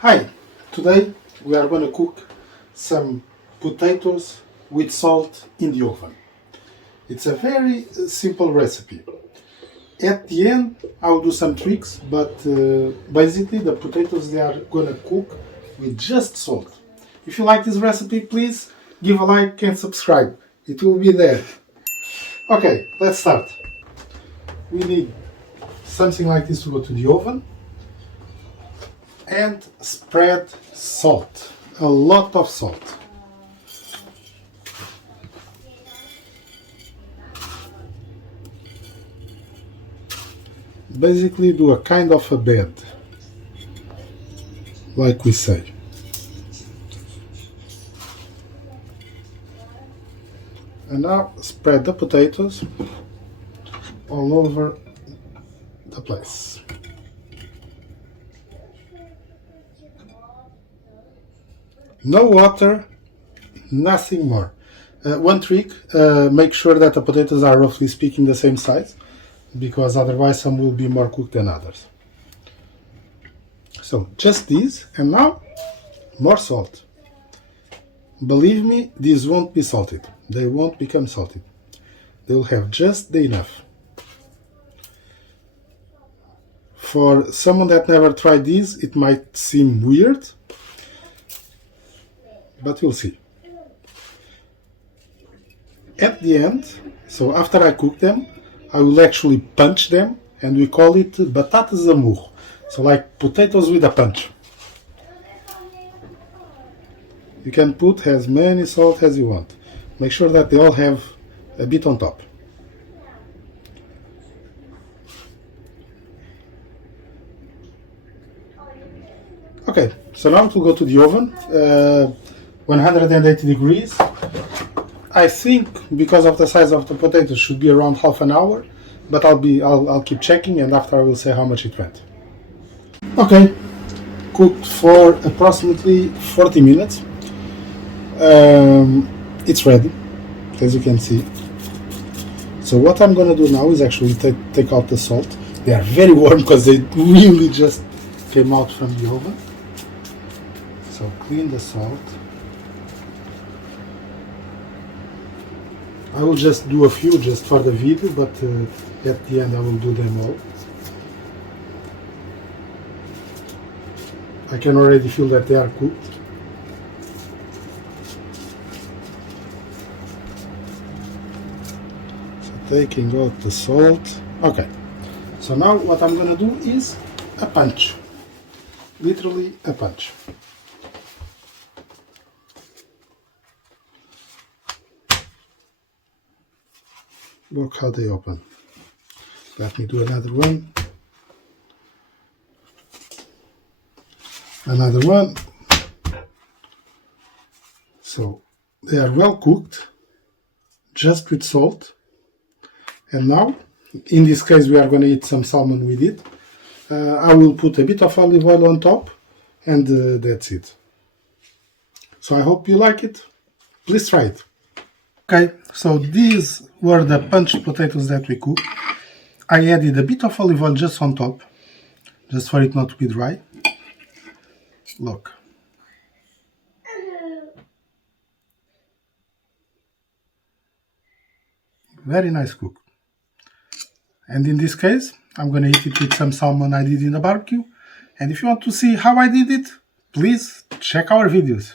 Hi, today we are going to cook some potatoes with salt in the oven. It's a very simple recipe. At the end I will do some tricks, but basically the potatoes they are going to cook with just salt. If you like this recipe, please give a like and subscribe. It will be there. Okay, let's start. We need something like this to go to the oven. And spread salt, a lot of salt. Basically do a kind of a bed, like we say. And now spread the potatoes all over the place. No water, nothing more. One trick, make sure that the potatoes are roughly speaking the same size, because otherwise some will be more cooked than others. So just these, and now more salt. Believe me, these won't be salted. They won't become salted. They will have just the enough. For someone that never tried these, it might seem weird, but we'll see. At the end, so after I cook them, I will actually punch them, and we call it batatas a murro. So like potatoes with a punch. You can put as many salt as you want. Make sure that they all have a bit on top. Okay, so now it will go to the oven. 180 degrees. I think because of the size of the potatoes should be around half an hour, but I'll keep checking, and after I will say how much it went. Okay, cooked for approximately 40 minutes. It's ready, as you can see. So what I'm gonna do now is actually take out the salt. They are very warm because they really just came out from the oven. So clean the salt. I will just do a few just for the video, but at the end I will do them all. I can already feel that they are cooked. So taking out the salt. Okay. So now what I'm gonna do is a punch. Literally a punch. Look how they open. Let me do another one. Another one. So they are well cooked, just with salt. And now, in this case, we are going to eat some salmon with it. I will put a bit of olive oil on top, and that's it. So I hope you like it. Please try it. Okay, so these were the punched potatoes that we cooked. I added a bit of olive oil just on top, just for it not to be dry. Look. Very nice cook. And in this case, I'm going to eat it with some salmon I did in the barbecue. And if you want to see how I did it, please check our videos.